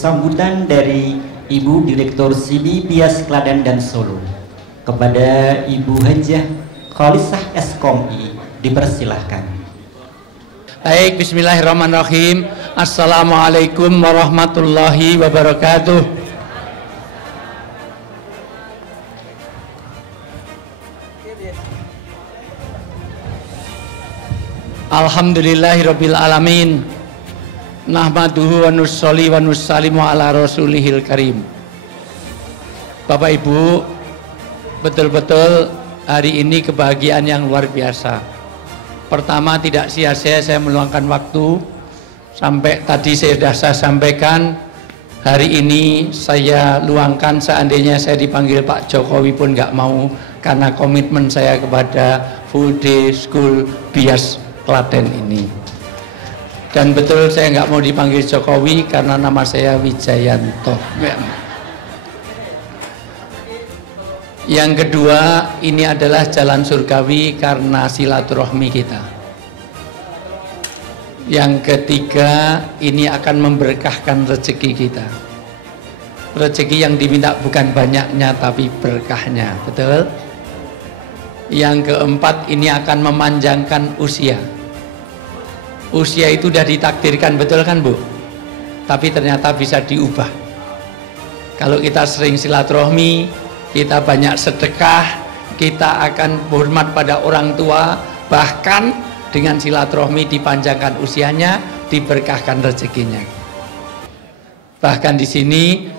Sambutan dari Ibu Direktur SIBI Bias Klaten dan Solo kepada Ibu Hajah Khalisah SKOMI dipersilahkan. Baik, bismillahirrahmanirrahim. Assalamualaikum warahmatullahi wabarakatuh. Alhamdulillahirabbil alamin. Nahmaduhu wa nusolli wa nusallimu ala rasulihil karim. Bapak Ibu, betul-betul hari ini kebahagiaan yang luar biasa. Pertama, tidak sia-sia saya meluangkan waktu. Sampai tadi sudah saya sampaikan, hari ini saya luangkan seandainya saya dipanggil Pak Jokowi pun nggak mau, karena komitmen saya kepada full day school Bias Klaten ini. Dan betul saya nggak mau dipanggil Jokowi karena nama saya Wijayanto. Yang kedua, ini adalah jalan surgawi karena silaturahmi kita. Yang ketiga, ini akan memberkahkan rezeki kita. Rezeki yang diminta bukan banyaknya tapi berkahnya, betul? Yang keempat, ini akan memanjangkan usia. Usia itu sudah ditakdirkan, betul kan Bu? Tapi ternyata bisa diubah. Kalau kita sering silaturahmi, kita banyak sedekah, kita akan hormat pada orang tua, bahkan dengan silaturahmi dipanjangkan usianya, diberkahkan rezekinya. Bahkan di sini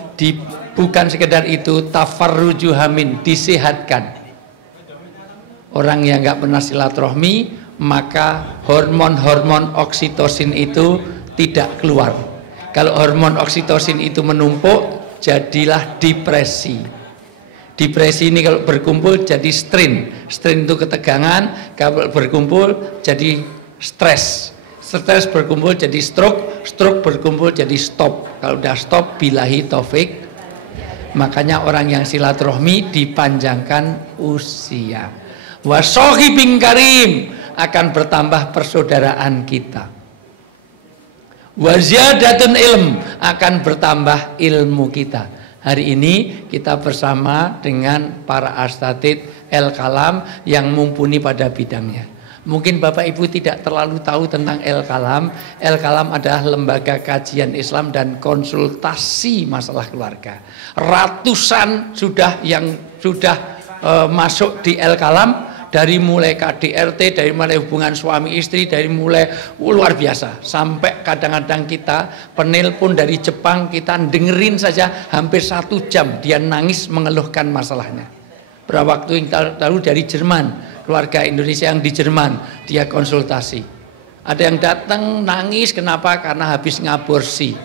bukan sekedar itu, tafarruju hamin, disehatkan. Orang yang nggak pernah silaturahmi, maka hormon-hormon oksitosin itu tidak keluar. Kalau hormon oksitosin itu menumpuk, jadilah depresi. Depresi ini kalau berkumpul jadi strain. Strain itu ketegangan, kalau berkumpul jadi stres. Stres berkumpul jadi stroke, stroke berkumpul jadi stop. Kalau udah stop, billahi taufik. Makanya orang yang silaturahmi dipanjangkan usia. Wasohibing karim, akan bertambah persaudaraan kita. Waziyadatun ilm, akan bertambah ilmu kita. Hari ini kita bersama dengan para asatidz El-Kalam yang mumpuni pada bidangnya. Mungkin Bapak Ibu tidak terlalu tahu tentang El-Kalam. El-Kalam adalah lembaga kajian Islam dan konsultasi masalah keluarga. Ratusan yang sudah masuk di El-Kalam, dari mulai KDRT, dari mulai hubungan suami istri, dari mulai luar biasa. Sampai kadang-kadang kita penelpon dari Jepang, kita dengerin saja hampir 1 jam dia nangis mengeluhkan masalahnya. Berapa waktu yang lalu dari Jerman, keluarga Indonesia yang di Jerman, dia konsultasi. Ada yang datang nangis, kenapa? Karena habis ngaborsi.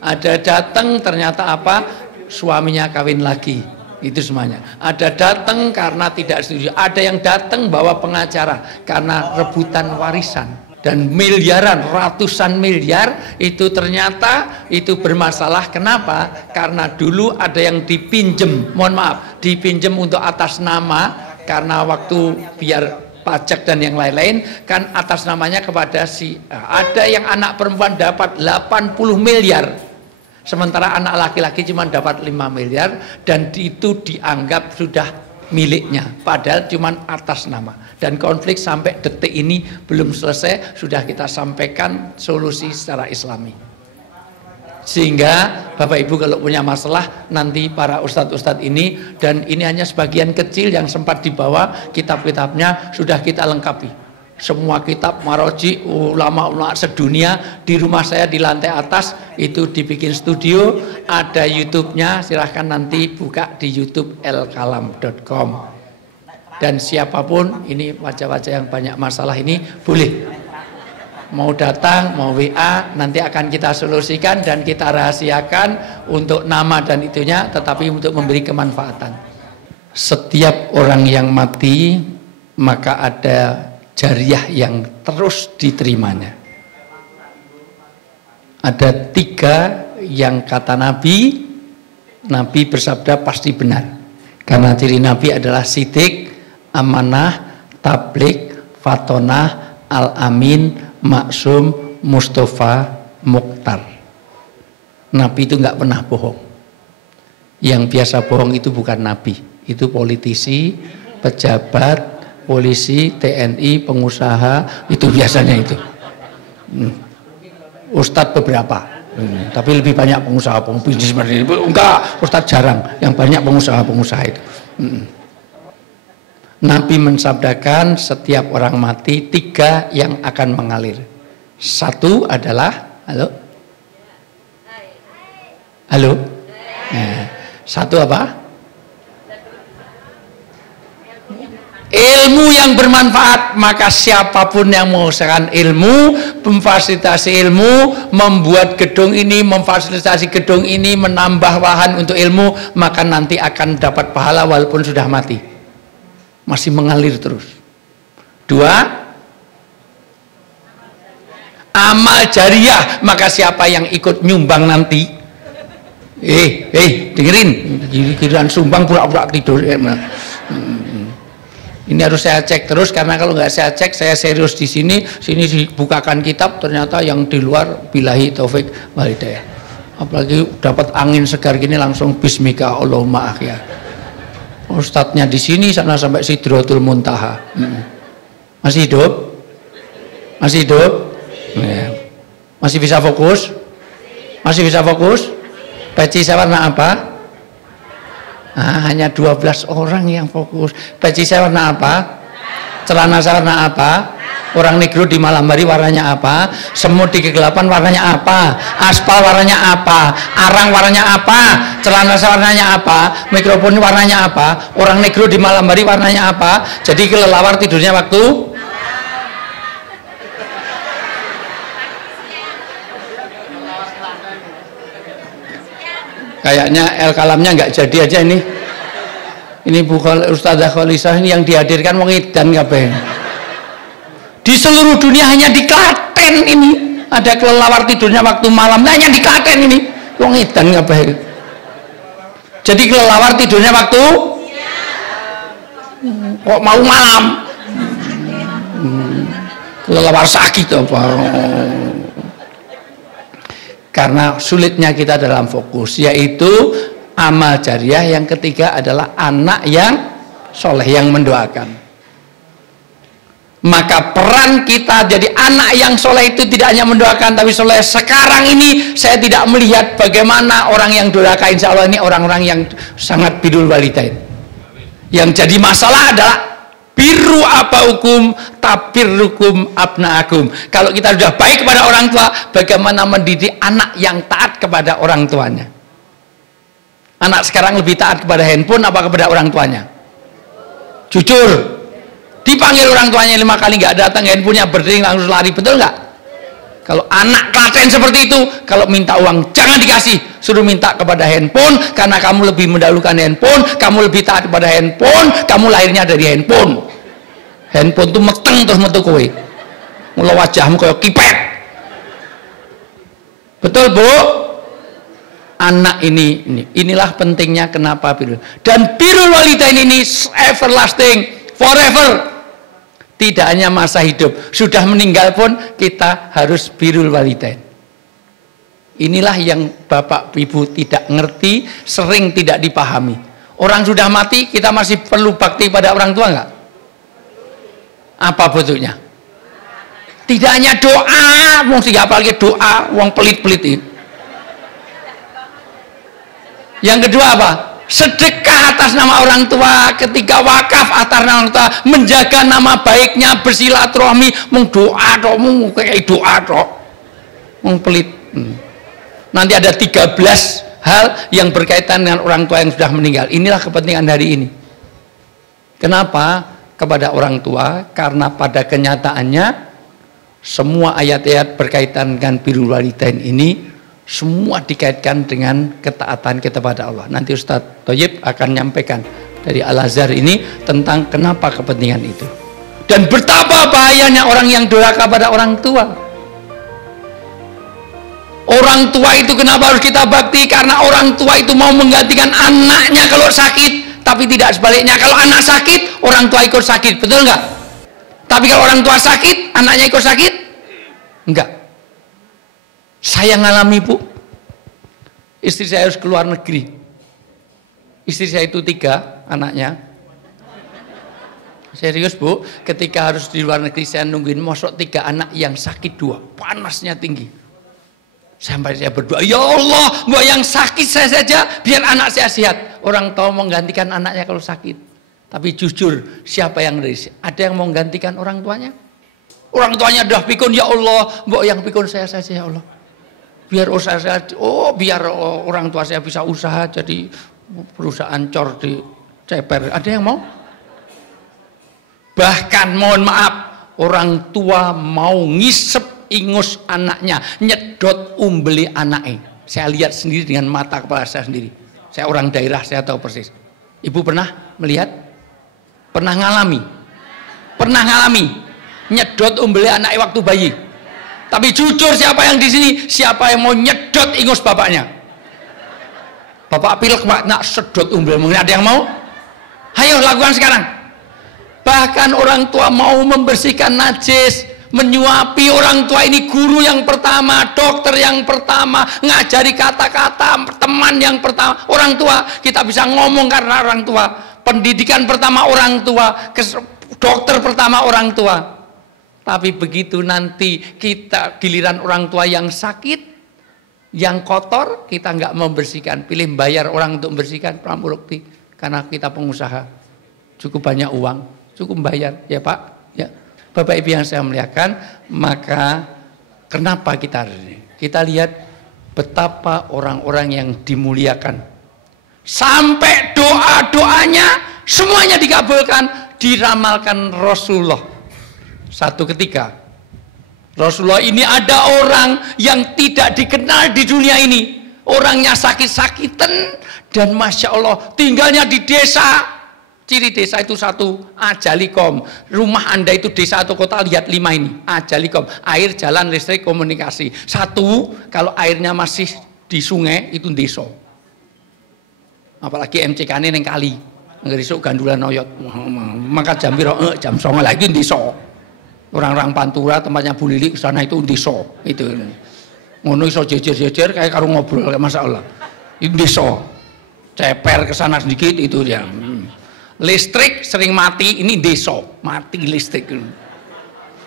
Ada datang ternyata apa? Suaminya kawin lagi. Itu semuanya. Ada datang karena tidak setuju, ada yang datang bawa pengacara karena rebutan warisan, dan miliaran, ratusan miliar itu ternyata itu bermasalah. Kenapa? Karena dulu ada yang dipinjem, mohon maaf, dipinjem untuk atas nama, karena waktu biar pajak dan yang lain-lain kan atas namanya kepada ada yang anak perempuan dapat 80 miliar. Sementara anak laki-laki cuma dapat 5 miliar dan itu dianggap sudah miliknya, padahal cuma atas nama. Dan konflik sampai detik ini belum selesai, sudah kita sampaikan solusi secara islami. Sehingga Bapak Ibu kalau punya masalah, nanti para ustadz-ustadz ini, dan ini hanya sebagian kecil yang sempat dibawa, kitab-kitabnya sudah kita lengkapi. Semua kitab maroji ulama-ulama sedunia di rumah saya di lantai atas itu dibikin studio, ada YouTube-nya, silahkan nanti buka di YouTube elkalam.com. Dan siapapun ini wajah-wajah yang banyak masalah ini boleh mau datang, mau WA, nanti akan kita solusikan dan kita rahasiakan untuk nama dan itunya, tetapi untuk memberi kemanfaatan. Setiap orang yang mati maka ada jariah yang terus diterimanya. Ada 3 yang kata Nabi bersabda pasti benar. Karena ciri Nabi adalah sidik, amanah, tablik, fatonah, al-amin, maksum, mustafa, mukhtar. Nabi itu nggak pernah bohong. Yang biasa bohong itu bukan Nabi, itu politisi, pejabat, polisi, TNI, pengusaha, itu biasanya itu. Ustadz beberapa, tapi lebih banyak pengusaha, bisnis seperti itu. Enggak, Ustadz jarang, yang banyak pengusaha itu. Nabi mensabdakan setiap orang mati 3 yang akan mengalir. 1 adalah, halo? Nah, 1 apa? Ilmu yang bermanfaat. Maka siapapun yang mengusahakan ilmu, memfasilitasi ilmu, membuat gedung ini, memfasilitasi gedung ini, menambah lahan untuk ilmu, maka nanti akan dapat pahala walaupun sudah mati, masih mengalir terus. 2, amal jariah. Maka siapa yang ikut nyumbang nanti, dengerin, giliran sumbang pura-pura tidur. Ini harus saya cek terus, karena kalau nggak saya cek, saya serius di sini dibukakan kitab, ternyata yang di luar billahi taufik wal hidayah. Apalagi dapat angin segar gini langsung bismika Allahumma ahya. Ustadznya di sini sana sampai Sidratul Muntaha. Masih hidup? Masih hidup? Masih bisa fokus? Masih bisa fokus? Peci saya warna apa? Hanya 12 orang yang fokus. Peci saya warna apa? Celana saya warna apa? Orang negro di malam hari warnanya apa? Semut di kegelapan warnanya apa? Aspal warnanya apa? Arang warnanya apa? Celana saya warnanya apa? Mikrofon warnanya apa? Orang negro di malam hari warnanya apa? Jadi kelelawar tidurnya waktu? Kayaknya El Kalamnya nggak jadi aja ini. Ini bukan Ustazah Kholisah ini yang dihadirkan wong edan kabeh. Di seluruh dunia hanya di Klaten ini ada kelelawar tidurnya waktu malam. Nah, hanya di Klaten ini wong edan kabeh. Jadi kelelawar tidurnya waktu kok mau malam. Kelelawar sakit apa? Karena sulitnya kita dalam fokus, yaitu amal jariah. Yang ketiga adalah anak yang soleh, yang mendoakan. Maka peran kita jadi anak yang soleh itu tidak hanya mendoakan, tapi soleh. Sekarang ini saya tidak melihat bagaimana orang yang durhaka. Insya Allah ini orang-orang yang sangat birrul walidain. Yang jadi masalah adalah birru abaukum tabirrukum abnaakum. Kalau kita sudah baik kepada orang tua, bagaimana mendidik anak yang taat kepada orang tuanya? Anak sekarang lebih taat kepada handphone apa kepada orang tuanya? Jujur, dipanggil orang tuanya 5 kali nggak datang, handphonenya berdering langsung lari, betul nggak? Kalau anak Klaten seperti itu, kalau minta uang jangan dikasih, suruh minta kepada handphone, karena kamu lebih mendahulukan handphone, kamu lebih taat kepada handphone, kamu lahirnya dari handphone. Handphone tuh meteng terus metu kowe. Mula wajahmu kayak kipet. Betul, Bu? Anak inilah pentingnya kenapa birrul. Dan birrul walidain ini everlasting, forever. Tidak hanya masa hidup, sudah meninggal pun kita harus birrul walidain. Inilah yang Bapak Ibu tidak ngerti, sering tidak dipahami. Orang sudah mati, kita masih perlu bakti pada orang tua nggak? Apa bentuknya? Tidak hanya doa, wong sing apalagi doa, wong pelit-pelit ini. Yang kedua apa? Sedekah atas nama orang tua, ketika wakaf atas nama orang tua, menjaga nama baiknya, bersilaturahmi, mung doa tok, mung kayak doa tok, mung pelit. Nanti ada 13 hal yang berkaitan dengan orang tua yang sudah meninggal. Inilah kepentingan hari ini. Kenapa? Kepada orang tua, karena pada kenyataannya semua ayat-ayat berkaitan dengan birrul walidain ini semua dikaitkan dengan ketaatan kita pada Allah. Nanti Ustadz Thoyib akan nyampaikan dari Al-Azhar ini tentang kenapa kepentingan itu. Dan betapa bahayanya orang yang durhaka pada orang tua. Orang tua itu kenapa harus kita bakti? Karena orang tua itu mau menggantikan anaknya kalau sakit. Tapi tidak sebaliknya, kalau anak sakit, orang tua ikut sakit, betul nggak? Tapi kalau orang tua sakit, anaknya ikut sakit? Enggak. Saya ngalami, Bu. Istri saya harus keluar negeri. Istri saya itu 3 anaknya. Serius Bu, ketika harus di luar negeri saya nungguin mosok 3 anak yang sakit 2, panasnya tinggi. Sampai saya berdoa, ya Allah, buat yang sakit saya saja, biar anak saya sehat. Orang tua menggantikan anaknya kalau sakit. Tapi jujur, siapa yang ada yang mau menggantikan orang tuanya? Orang tuanya dah pikun, ya Allah, buat yang pikun saya saja ya Allah. Biar usaha saya, biar orang tua saya bisa usaha jadi perusahaan cor di ceper. Ada yang mau? Bahkan mohon maaf, orang tua mau ngisep ingus anaknya, nyedot umbeli anaknya. Saya lihat sendiri dengan mata kepala saya sendiri. Saya orang daerah, saya tahu persis. Ibu pernah melihat? Pernah ngalami? Pernah ngalami? Nyedot umbeli anaknya waktu bayi. Tapi jujur siapa yang di sini? Siapa yang mau nyedot ingus bapaknya? Bapak pilek nak sedot umbel, mungkin ada yang mau? Ayo lakukan sekarang. Bahkan orang tua mau membersihkan najis, menyuapi orang tua ini, guru yang pertama, dokter yang pertama, ngajari kata-kata, teman yang pertama, orang tua. Kita bisa ngomong karena orang tua. Pendidikan pertama orang tua, dokter pertama orang tua. Tapi begitu nanti kita giliran orang tua yang sakit, yang kotor, kita nggak membersihkan, pilih bayar orang untuk membersihkan, pramuruti, karena kita pengusaha, cukup banyak uang, cukup bayar, ya Pak, ya Bapak Ibu yang saya muliakan. Maka kenapa kita ini? Kita lihat betapa orang-orang yang dimuliakan, sampai doa-doanya semuanya dikabulkan, diramalkan Rasulullah. Satu ketika Rasulullah ini ada orang yang tidak dikenal di dunia ini, orangnya sakit-sakitan, dan Masya Allah tinggalnya di desa. Ciri desa itu satu, ajalikom. Rumah Anda itu desa atau kota, lihat 5 ini, ajalikom. Air, jalan, listrik, komunikasi. Satu, kalau airnya masih di sungai itu desa. Apalagi MCK ini yang kali, ngerisuk gandulan oyot, maka jam 9 lagi desa. Orang-orang Pantura tempatnya Bu Lili sana itu desa itu. Ngono iso jejer-jejer kayak karo ngobrol kayak masalah. Itu desa. Ceper ke sana sedikit itu dia. Listrik sering mati, ini desa, mati listrik.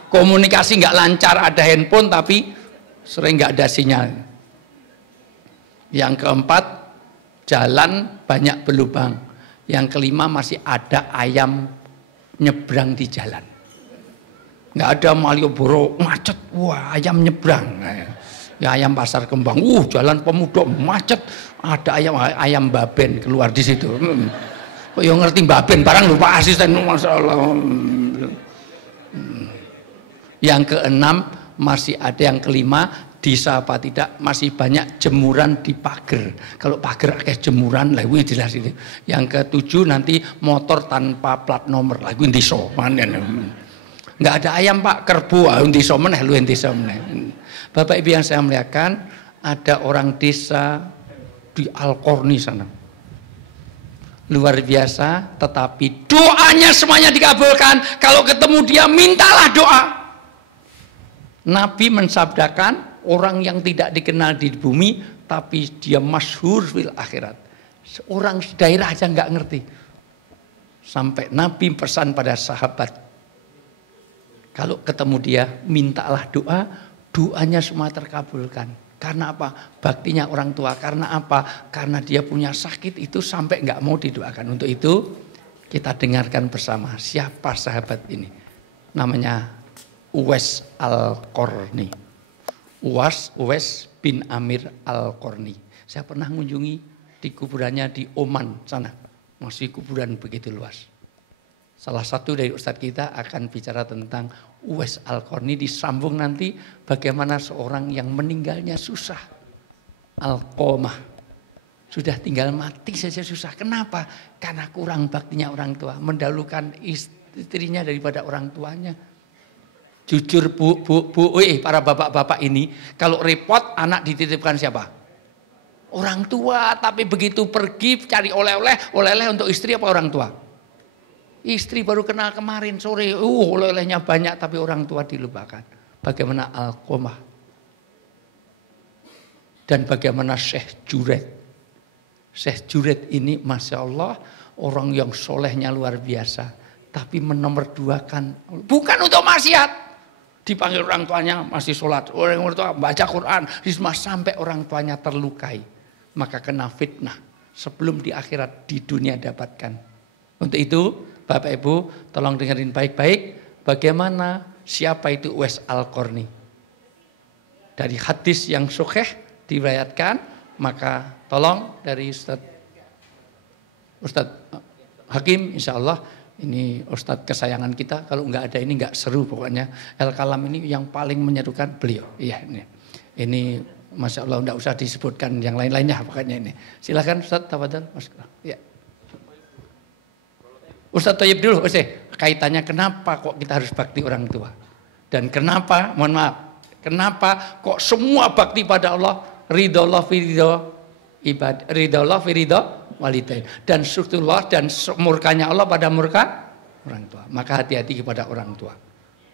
Komunikasi nggak lancar, ada handphone tapi sering nggak ada sinyal. Yang keempat, jalan banyak berlubang. Yang kelima, masih ada ayam nyebrang di jalan. Nggak ada Malioboro macet, wah ayam nyebrang. Ya ayam Pasar Kembang, jalan Pemuda macet, ada ayam baben keluar di situ. Kok yang ngerti baben barang lupa asisten, Masya Allah. Yang keenam, masih ada yang kelima, desa apa tidak, masih banyak jemuran di pagar. Kalau pagar kayak jemuran, lah itu jelas itu. Yang ketujuh nanti motor tanpa plat nomor, lah itu desa. Nggak ada ayam Pak, kerbau, desa meneh, lu desa meneh. Bapak Ibu yang saya muliakan, ada orang desa di Al-Qarni sana. Luar biasa, tetapi doanya semuanya dikabulkan. Kalau ketemu dia, mintalah doa. Nabi mensabdakan, orang yang tidak dikenal di bumi, tapi dia masyhur fil akhirat. Orang daerah aja nggak ngerti. Sampai Nabi pesan pada sahabat, kalau ketemu dia, mintalah doa, doanya semua terkabulkan. Karena apa? Baktinya orang tua. Karena apa? Karena dia punya sakit itu sampai nggak mau didoakan. Untuk itu kita dengarkan bersama siapa sahabat ini. Namanya Uwais Al-Qarni. Uwais bin Amir Al-Qarni. Saya pernah mengunjungi di kuburannya di Oman sana. Masih kuburan begitu luas. Salah satu dari ustadz kita akan bicara tentang Uwais Al-Qarni, disambung nanti bagaimana seorang yang meninggalnya susah. Al-Qomah. Sudah tinggal mati saja susah. Kenapa? Karena kurang baktinya orang tua. Mendahulukan istrinya daripada orang tuanya. Jujur para bapak-bapak ini, kalau repot anak dititipkan siapa? Orang tua. Tapi begitu pergi cari oleh-oleh untuk istri apa orang tua? Istri baru kenal kemarin sore, oleh-olehnya banyak tapi orang tua dilupakan. Bagaimana Al-Qomah? Dan bagaimana Syekh Juret. Syekh Juret ini Masya Allah orang yang solehnya luar biasa. Tapi menomorduakan, bukan untuk maksiat. Dipanggil orang tuanya masih sholat. Orang tua baca Quran. Risma sampai orang tuanya terlukai. Maka kena fitnah. Sebelum di akhirat di dunia dapatkan. Untuk itu Bapak Ibu tolong dengerin baik-baik. Bagaimana siapa itu Uwais Al-Qarni. Dari hadis yang sahih diriwayatkan. Maka tolong dari Ustadz Hakim insya Allah. Ini Ustadz kesayangan kita. Kalau nggak ada ini nggak seru pokoknya. Al-Kalam ini yang paling menyerukan beliau. Iya ini Masya Allah nggak usah disebutkan yang lain-lainnya pokoknya ini. Silakan Ustadz tafadhol. Ya. Ustadz Thayyib dulu. Kaitannya kenapa kok kita harus bakti orang tua. Dan kenapa, mohon maaf. Kenapa kok semua bakti pada Allah. Ridho Allah fi ridho ibad. Ridho Allah fi ridho walidain, dan syukurullah dan murkanya Allah pada murka orang tua. Maka hati-hati kepada orang tua.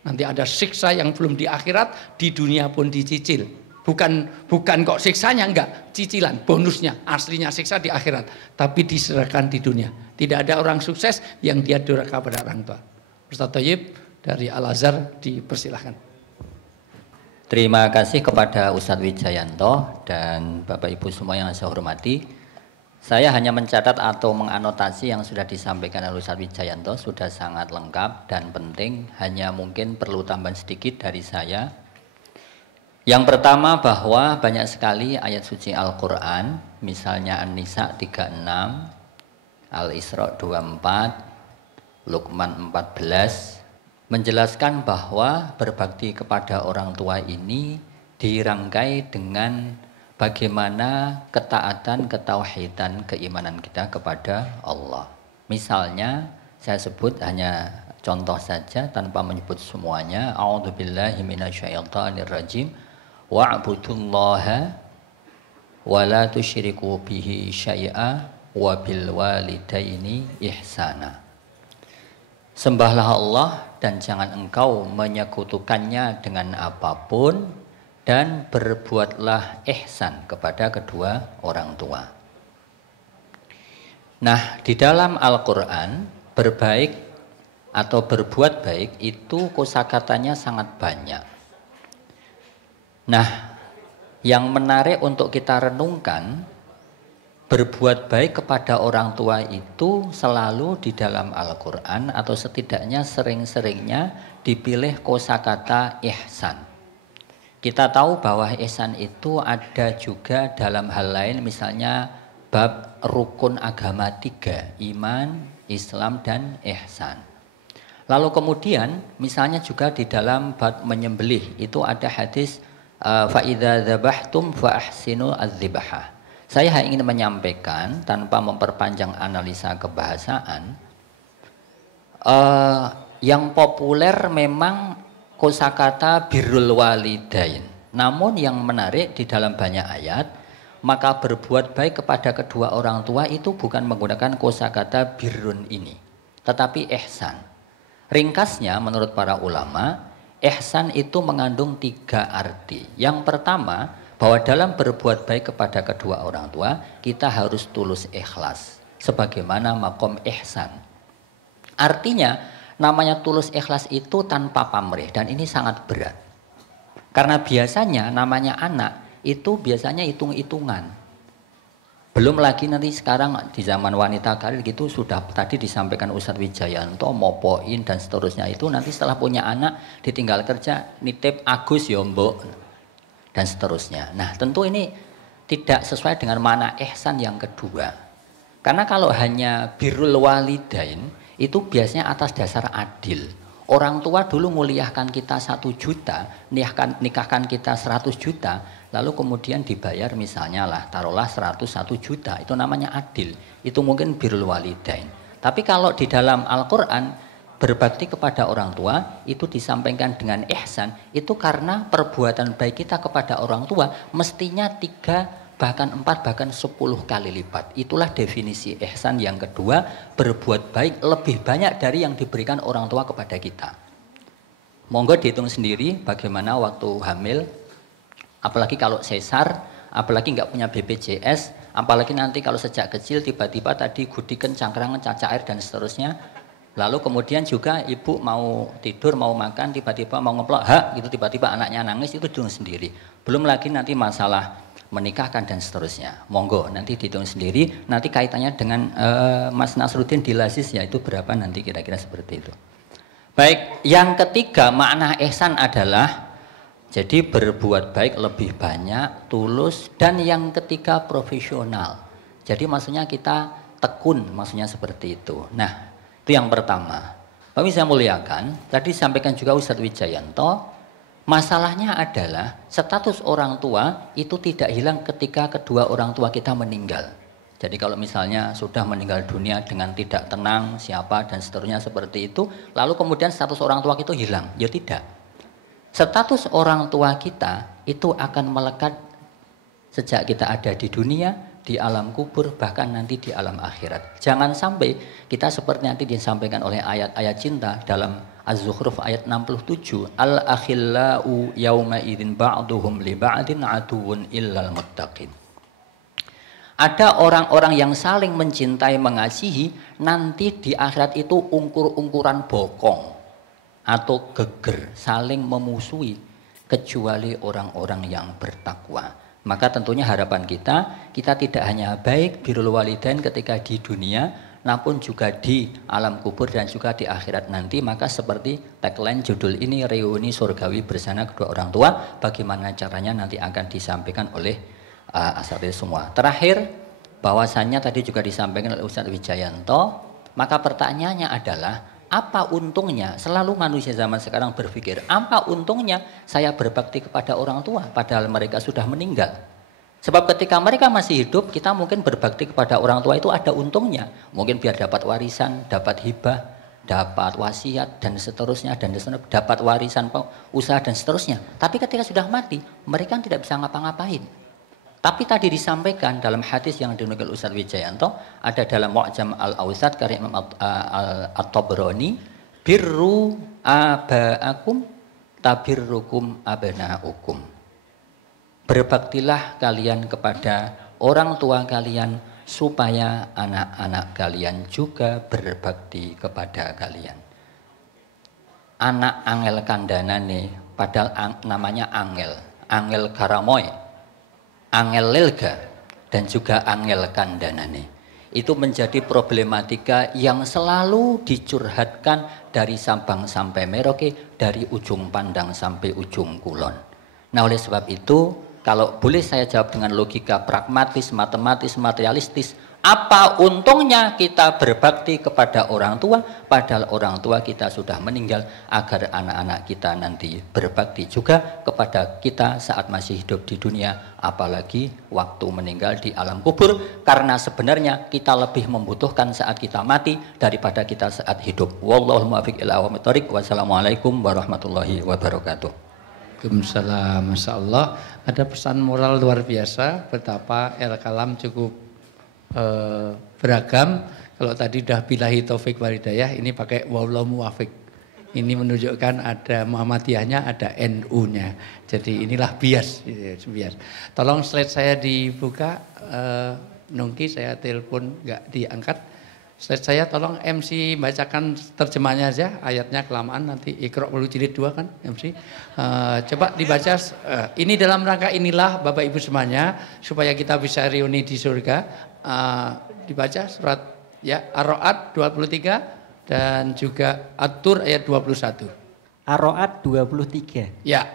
Nanti ada siksa yang belum di akhirat, di dunia pun dicicil. Bukan kok siksanya, enggak, cicilan, bonusnya, aslinya siksa di akhirat, tapi diserahkan di dunia. Tidak ada orang sukses yang dia durhaka pada orang tua. Ustaz Thayyib dari Al-Azhar dipersilahkan. Terima kasih kepada Ustadz Wijayanto dan Bapak Ibu semua yang saya hormati. Saya hanya mencatat atau menganotasi yang sudah disampaikan oleh Ustadz Wijayanto sudah sangat lengkap dan penting. Hanya mungkin perlu tambahan sedikit dari saya. Yang pertama bahwa banyak sekali ayat suci Al-Quran, misalnya An-Nisa 36, Al-Isra 24, Luqman 14, menjelaskan bahwa berbakti kepada orang tua ini dirangkai dengan bagaimana ketaatan, ketauhidan, keimanan kita kepada Allah. Misalnya, saya sebut hanya contoh saja tanpa menyebut semuanya. A'udzubillahi minasyaitonirrajim. Wa'budullaha wa la tusyriku bihi syai'a wa bil walidaini ihsana. Sembahlah Allah dan jangan engkau menyekutukannya dengan apapun, dan berbuatlah ihsan kepada kedua orang tua. Nah, di dalam Al-Quran berbaik atau berbuat baik itu kosakatanya sangat banyak. Nah, yang menarik untuk kita renungkan, berbuat baik kepada orang tua itu selalu di dalam Al-Quran atau setidaknya sering-seringnya dipilih kosakata ihsan. Kita tahu bahwa ihsan itu ada juga dalam hal lain, misalnya bab rukun agama 3, iman, Islam, dan ihsan. Lalu kemudian misalnya juga di dalam bab menyembelih itu ada hadis fa idza dzabhtum fa ahsinu adz-dzibhah. Saya hanya ingin menyampaikan tanpa memperpanjang analisa kebahasaan, yang populer memang kosakata birrul walidain. Namun yang menarik di dalam banyak ayat, maka berbuat baik kepada kedua orang tua itu bukan menggunakan kosakata birrun ini, tetapi ihsan. Ringkasnya menurut para ulama, ihsan itu mengandung 3 arti. Yang pertama, bahwa dalam berbuat baik kepada kedua orang tua, kita harus tulus ikhlas, sebagaimana makom ihsan. Artinya, namanya tulus ikhlas itu tanpa pamrih, dan ini sangat berat. Karena biasanya namanya anak itu biasanya hitung-hitungan. Belum lagi nanti sekarang di zaman wanita karir gitu sudah tadi disampaikan Ustadz Wijayanto, mopoin dan seterusnya itu nanti setelah punya anak ditinggal kerja nitip Agus Yombo dan seterusnya. Nah, tentu ini tidak sesuai dengan makna ihsan yang kedua. Karena kalau hanya birrul walidain itu biasanya atas dasar adil. Orang tua dulu muliahkan kita 1 juta, nikahkan kita 100 juta, lalu kemudian dibayar misalnya lah, taruhlah 101 juta, itu namanya adil. Itu mungkin birrul walidain. Tapi kalau di dalam Al-Quran, berbakti kepada orang tua, itu disampaikan dengan ihsan, itu karena perbuatan baik kita kepada orang tua, mestinya 3, bahkan 4, bahkan 10 kali lipat. Itulah definisi ihsan yang kedua, berbuat baik lebih banyak dari yang diberikan orang tua kepada kita. Monggo dihitung sendiri bagaimana waktu hamil, apalagi kalau sesar, apalagi nggak punya BPJS, apalagi nanti kalau sejak kecil tiba-tiba tadi gudikan, cangkrangan, caca air dan seterusnya. Lalu kemudian juga ibu mau tidur, mau makan, tiba-tiba mau ngeplok, gitu tiba-tiba anaknya nangis, itu dihitung sendiri. Belum lagi nanti masalah menikahkan dan seterusnya. Monggo nanti dihitung sendiri. Nanti kaitannya dengan Mas Nasruddin di Lazis, yaitu berapa nanti kira-kira seperti itu. Baik, yang ketiga makna ihsan adalah jadi berbuat baik lebih banyak, tulus, dan yang ketiga profesional. Jadi maksudnya kita tekun, maksudnya seperti itu. Nah, itu yang pertama. Kami saya muliakan, tadi disampaikan juga Ustadz Wijayanto, masalahnya adalah status orang tua itu tidak hilang ketika kedua orang tua kita meninggal. Jadi kalau misalnya sudah meninggal dunia dengan tidak tenang, siapa dan seterusnya seperti itu, lalu kemudian status orang tua kita hilang. Ya tidak. Status orang tua kita itu akan melekat sejak kita ada di dunia, di alam kubur, bahkan nanti di alam akhirat. Jangan sampai kita seperti nanti disampaikan oleh ayat-ayat cinta dalam Az-Zukhruf ayat 67. Al-akhillau yawma idzin ba'duhum li ba'din aduwwun illal muttaqin. Ada orang-orang yang saling mencintai, mengasihi, nanti di akhirat itu ungkur-ungkuran bokong atau geger, saling memusuhi, kecuali orang-orang yang bertakwa. Maka tentunya harapan kita tidak hanya baik birrul walidain ketika di dunia, namun juga di alam kubur dan juga di akhirat nanti. Maka seperti tagline judul ini, reuni surgawi bersama kedua orang tua, bagaimana caranya nanti akan disampaikan oleh asatidz semua. Terakhir, bahwasannya tadi juga disampaikan oleh Ustadz Wijayanto, maka pertanyaannya adalah, apa untungnya? Selalu manusia zaman sekarang berpikir, apa untungnya saya berbakti kepada orang tua padahal mereka sudah meninggal? Sebab ketika mereka masih hidup, kita mungkin berbakti kepada orang tua itu ada untungnya. Mungkin biar dapat warisan, dapat hibah, dapat wasiat dan seterusnya, dapat warisan usaha dan seterusnya. Tapi ketika sudah mati, mereka tidak bisa ngapa-ngapain. Tapi tadi disampaikan dalam hadis yang dinukil Ustadz Wijayanto, ada dalam Mu'jam Al-Awsat karya Imam At-Tabrani, birru aba'akum tabirrukum abna'ukum. Berbaktilah kalian kepada orang tua kalian supaya anak-anak kalian juga berbakti kepada kalian. Anak angel kandanane, padahal namanya angel karamoy, angel lelga, dan juga angel kandanane. Itu menjadi problematika yang selalu dicurhatkan dari Sabang sampai Merauke, dari ujung Pandang sampai ujung Kulon. Nah, oleh sebab itu, kalau boleh saya jawab dengan logika pragmatis, matematis, materialistis, apa untungnya kita berbakti kepada orang tua padahal orang tua kita sudah meninggal, agar anak-anak kita nanti berbakti juga kepada kita saat masih hidup di dunia, apalagi waktu meninggal di alam kubur, karena sebenarnya kita lebih membutuhkan saat kita mati daripada kita saat hidup. Wallahul muwaffiq ila aqwamit thoriq. Wassalamualaikum warahmatullahi wabarakatuh. Waalaikumsalam. Masya Allah, ada pesan moral luar biasa betapa El-Kalam cukup beragam. Kalau tadi udah billahi taufik walhidayah, ini pakai wallahu muwafiq. Ini menunjukkan ada Muhammadiyahnya, ada NU-nya. Jadi inilah bias. Tolong slide saya dibuka. Nungki, saya telepon nggak diangkat. Slide saya tolong MC bacakan terjemahnya aja, ayatnya kelamaan nanti. Iqra perlu jilid 2 kan MC. Coba dibaca. Ini dalam rangka inilah Bapak Ibu semuanya, supaya kita bisa reuni di surga. Dibaca surat ya Ar-Ra'd 23 dan juga At-Tur ayat 21. Ar-Ra'd 23. Ya.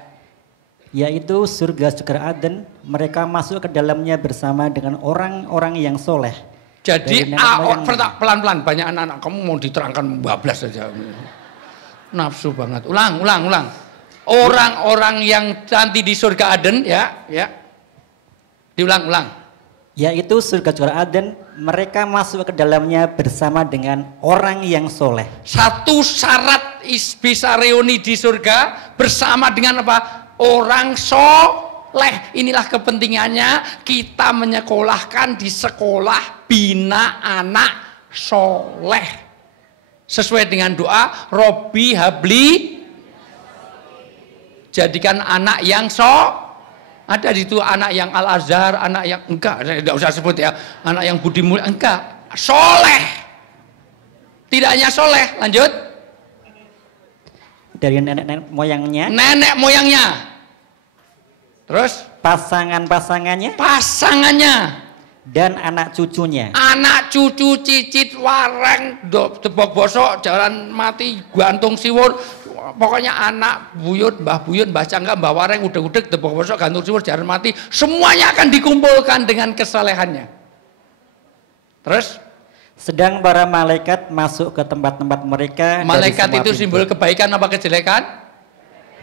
Yaitu surga Aden, mereka masuk ke dalamnya bersama dengan orang-orang yang soleh. Jadi pelan-pelan, banyak anak-anak kamu mau diterangkan bablas saja. Nafsu banget. Ulang. Orang-orang yang nanti di surga Aden, ya. Diulang. Yaitu surga Aden, mereka masuk ke dalamnya bersama dengan orang yang soleh. Satu syarat bisa reuni di surga bersama dengan apa? Orang soleh. Inilah kepentingannya kita menyekolahkan di sekolah bina anak soleh. Sesuai dengan doa, Robbi habli, jadikan anak yang soleh. Ada di situ anak yang Al Azhar, anak yang enggak, saya tidak usah sebut ya, anak yang budi mulia, enggak, soleh. Tidak hanya soleh, lanjut. Dari nenek moyangnya. Nenek moyangnya. Terus Pasangan-pasangannya. pasangannya. Dan anak cucunya. Anak cucu cicit wareng tebok bosok jalan mati gantung siwur, pokoknya anak buyut mbah cangga mbah wareng udeg-udeg tebok bosok gantung siwur jalan mati, semuanya akan dikumpulkan dengan kesalehannya. Terus Sedang para malaikat masuk ke tempat-tempat mereka. malaikat dari semua itu pintu. simbol kebaikan apa kejelekan?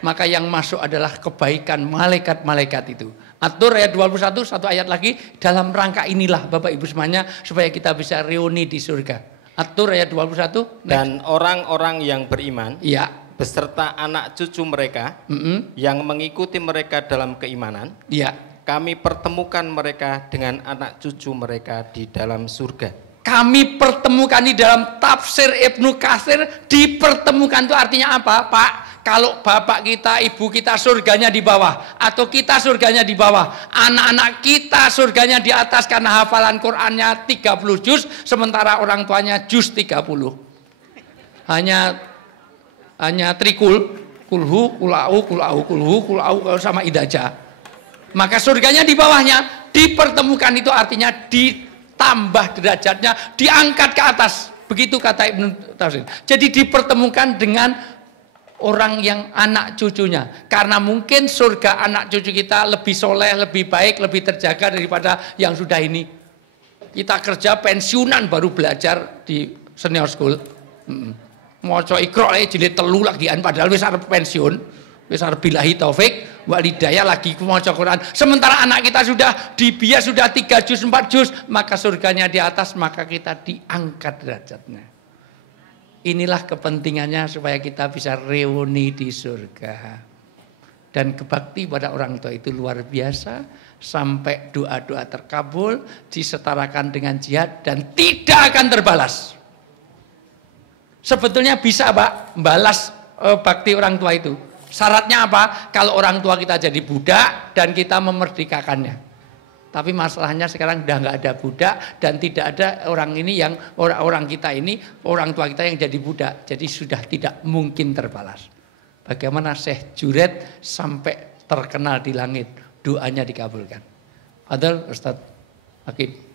Maka yang masuk adalah kebaikan malaikat-malaikat itu. At-Tur ayat 21, satu ayat lagi, dalam rangka inilah Bapak Ibu semuanya supaya kita bisa reuni di surga. At-Tur ayat 21. Dan orang-orang yang beriman Iya. beserta anak cucu mereka yang mengikuti mereka dalam keimanan, Iya. kami pertemukan mereka dengan anak cucu mereka di dalam surga. Kami pertemukan di dalam tafsir Ibnu Katsir, dipertemukan itu artinya apa, Pak? Kalau bapak kita, ibu kita surganya di bawah, atau kita surganya di bawah, anak-anak kita surganya di atas karena hafalan Qur'annya 30 juz, sementara orang tuanya juz 30. Hanya trikul, kulhu, kulau, kulhu, kulau sama idaja. Maka surganya di bawahnya, dipertemukan itu artinya ditambah derajatnya, diangkat ke atas. Begitu kata Ibnu Katsir. Jadi dipertemukan dengan orang yang anak cucunya, karena mungkin surga anak cucu kita lebih soleh, lebih baik, lebih terjaga daripada yang sudah ini. Kita kerja pensiunan baru belajar di senior school. Maca Iqra jilid 3 lagian padahal wis arep pensiun, wis arep billahi taufik walidayah lagi maca Quran. Sementara anak kita sudah dibias sudah 3 juz 4 juz, maka surganya di atas, maka kita diangkat derajatnya. Inilah kepentingannya supaya kita bisa reuni di surga. Dan kebakti pada orang tua itu luar biasa, sampai doa-doa terkabul, disetarakan dengan jihad dan tidak akan terbalas. Sebetulnya bisa Pak, balas bakti orang tua itu. Syaratnya apa? Kalau orang tua kita jadi budak dan kita memerdekakannya. Tapi masalahnya sekarang udah nggak ada budak dan tidak ada orang ini yang orang kita ini, orang tua kita yang jadi budak. Jadi sudah tidak mungkin terbalas. Bagaimana Syekh Juret sampai terkenal di langit, doanya dikabulkan. Padahal Ustadz Akid.